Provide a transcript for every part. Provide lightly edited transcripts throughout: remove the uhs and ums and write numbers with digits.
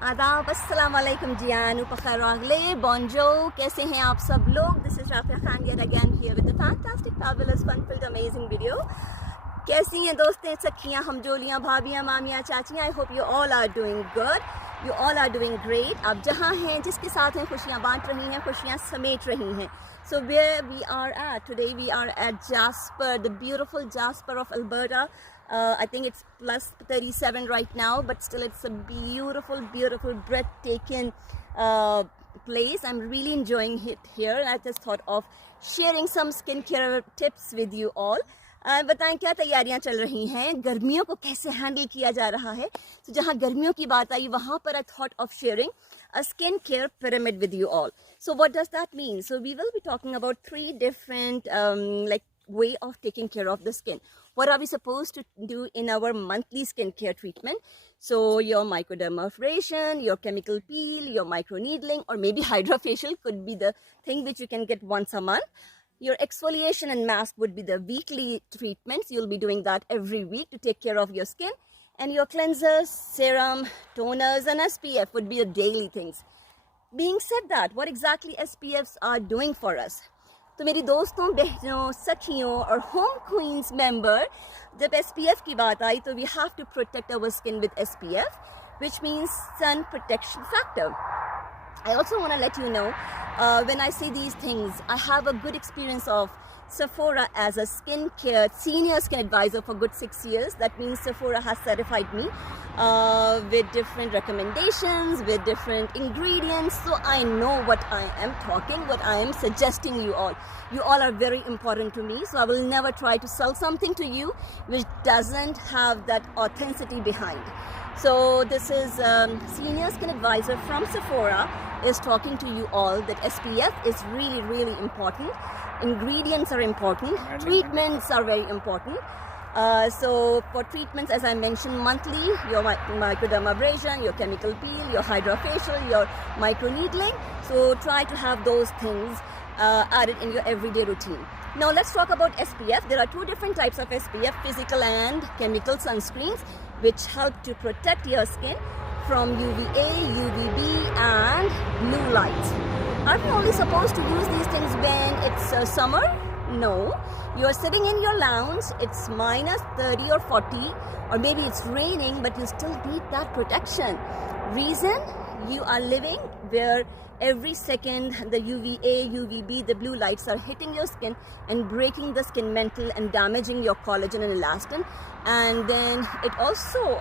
आदाब, अस्सलाम वालेकुम जियान, पखरागले बॉन्जो, कैसे हैं आप सब लोग। This is Rafia Khan yet again here with a fantastic, fabulous, fun-filled, amazing video। कैसी हैं दोस्तें, सखियाँ, हमजोलियाँ, भाभियाँ, मामियाँ, चाचियाँ। I hope you all are doing good, you all are doing great. आप जहाँ हैं, जिसके साथ हैं, खुशियाँ बांट रही हैं, खुशियाँ समेट रही हैं। So where we are at today, we are at Jasper, the beautiful Jasper of Alberta. I think it's plus 37 right now, but still it's a beautiful, beautiful, breathtaking place. I'm really enjoying it here, and I just thought of sharing some skincare tips with you all. बताएं क्या तैयारियां चल रही हैं, गर्मियों को कैसे handle किया जा रहा है। तो जहां गर्मियों की बात आई, वहां पर I thought of sharing a skincare pyramid with you all. So what does that mean? So we will be talking about 3 different like way of taking care of the skin. What are we supposed to do in our monthly skincare treatment? So your microdermabrasion, your chemical peel, your microneedling, or maybe hydrofacial could be the thing which you can get once a month. Your exfoliation and mask would be the weekly treatments. You'll be doing that every week to take care of your skin. And your cleansers, serum, toners, and SPF would be the daily things. Being said that, what exactly SPFs are doing for us? तो मेरी दोस्तों, बहनों, सखियों और home queen's member, जब SPF की बात आई तो we have to protect our skin with SPF, which means sun protection factor. I also want to let you know, when I say these things, I have a good experience of Sephora as a skincare senior skin advisor for good 6 years. That means Sephora has certified me with different recommendations, with different ingredients. So I know what I am talking, what I am suggesting you all. You all are very important to me. So I will never try to sell something to you which doesn't have that authenticity behind. So this is senior skin advisor from Sephora is talking to you all that SPF is really, really important. Ingredients are important. Treatments are very important. So for treatments, as I mentioned, monthly, your microdermabrasion, your chemical peel, your hydrofacial, your microneedling. So try to have those things added in your everyday routine. Now let's talk about SPF. There are 2 different types of SPF, physical and chemical sunscreens, which help to protect your skin from UVA, UVB and blue light. Are we only supposed to use these things when it's summer? No. You're sitting in your lounge, it's minus 30 or 40, or maybe it's raining, but you still need that protection. Reason? You are living where every second the UVA, UVB, the blue lights are hitting your skin and breaking the skin mantle and damaging your collagen and elastin. And then it also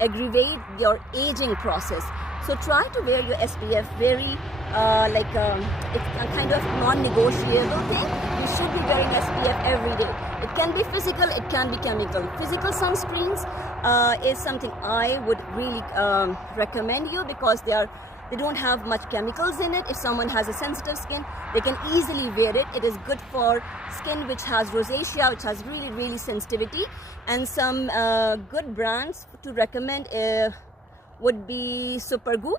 aggravates your aging process. So try to wear your SPF very it's a kind of non-negotiable thing. You should be wearing SPF every day. It can be physical, it can be chemical. Physical sunscreens is something I would really recommend you because they don't have much chemicals in it. If someone has a sensitive skin, they can easily wear it. It is good for skin which has rosacea, which has really, really sensitivity. And some good brands to recommend would be Supergoop,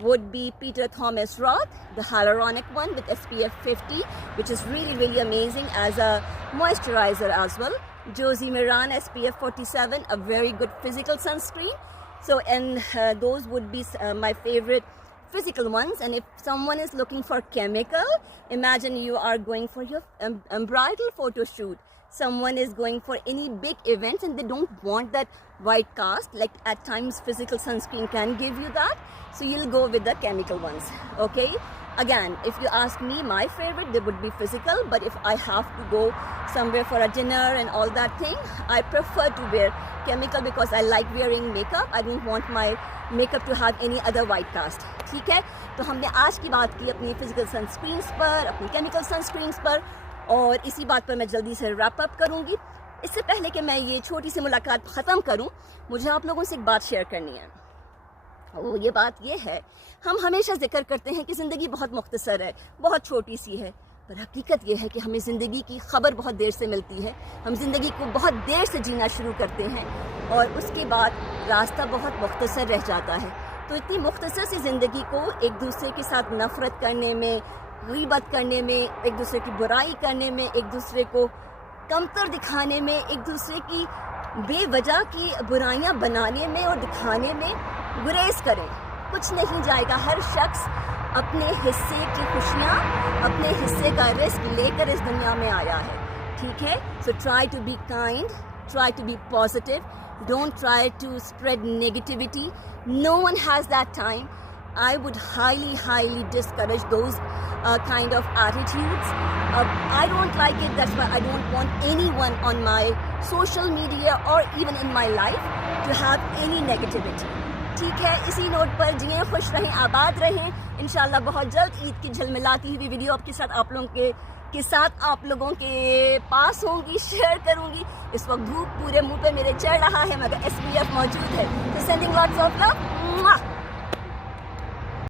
would be Peter Thomas Roth, the hyaluronic one with SPF 50, which is really, really amazing as a moisturizer as well. Josie Maran SPF 47, a very good physical sunscreen. So, and those would be my favorite physical ones. And if someone is looking for chemical, imagine you are going for your bridal photo shoot. Someone is going for any big events and they don't want that white cast. Like at times physical sunscreen can give you that. So you'll go with the chemical ones. Okay. Again, if you ask me, my favorite, they would be physical. But if I have to go somewhere for a dinner and all that thing, I prefer to wear chemical because I like wearing makeup. I don't want my makeup to have any other white cast. ठीक है, तो हमने आज की बात की अपनी physical sunscreens पर, अपनी केमिकल सनस्क्रीन्स पर, और इसी बात पर मैं जल्दी से रैप अप करूँगी। इससे पहले कि मैं ये छोटी सी मुलाकात ख़त्म करूँ, मुझे आप लोगों से एक बात शेयर करनी है। वो ये बात ये है, हम हमेशा जिक्र करते हैं कि ज़िंदगी बहुत मुख्तसर है, बहुत छोटी सी है, पर हकीकत ये है कि हमें ज़िंदगी की खबर बहुत देर से मिलती है। हम ज़िंदगी को बहुत देर से जीना शुरू करते हैं और उसके बाद रास्ता बहुत मुख्तसर रह जाता है। तो इतनी मुख्तसर सी ज़िंदगी को एक दूसरे के साथ नफ़रत करने में, ग़ीबत करने में, एक दूसरे की बुराई करने में, एक दूसरे को कमतर दिखाने में, एक दूसरे की बेवजह की बुराइयां बनाने में और दिखाने में गुरेज करें, कुछ नहीं जाएगा। हर शख्स अपने हिस्से की खुशियाँ, अपने हिस्से का रिस्क लेकर इस दुनिया में आया है, ठीक है। So try to be kind, try to be positive, don't try to spread negativity. No one has that time. I would highly discourage those kind of attitudes. I don't like it, that's why I don't want anyone on my social media or even in my life to have any negativity. ठीक है, इसी note पर जिए, खुश रहें, आबाद रहें। इंशाल्लाह बहुत जल्द ईद की झलमिलाती हुई वीडियो आपके साथ आप लोगों के पास होंगी, शेयर करूंगी। इस वक्त धूप पूरे मुंह पे मेरे चढ़ रहा है मगर SPF मौजूद है। तो सेंडिंग लॉट्स ऑफ लव।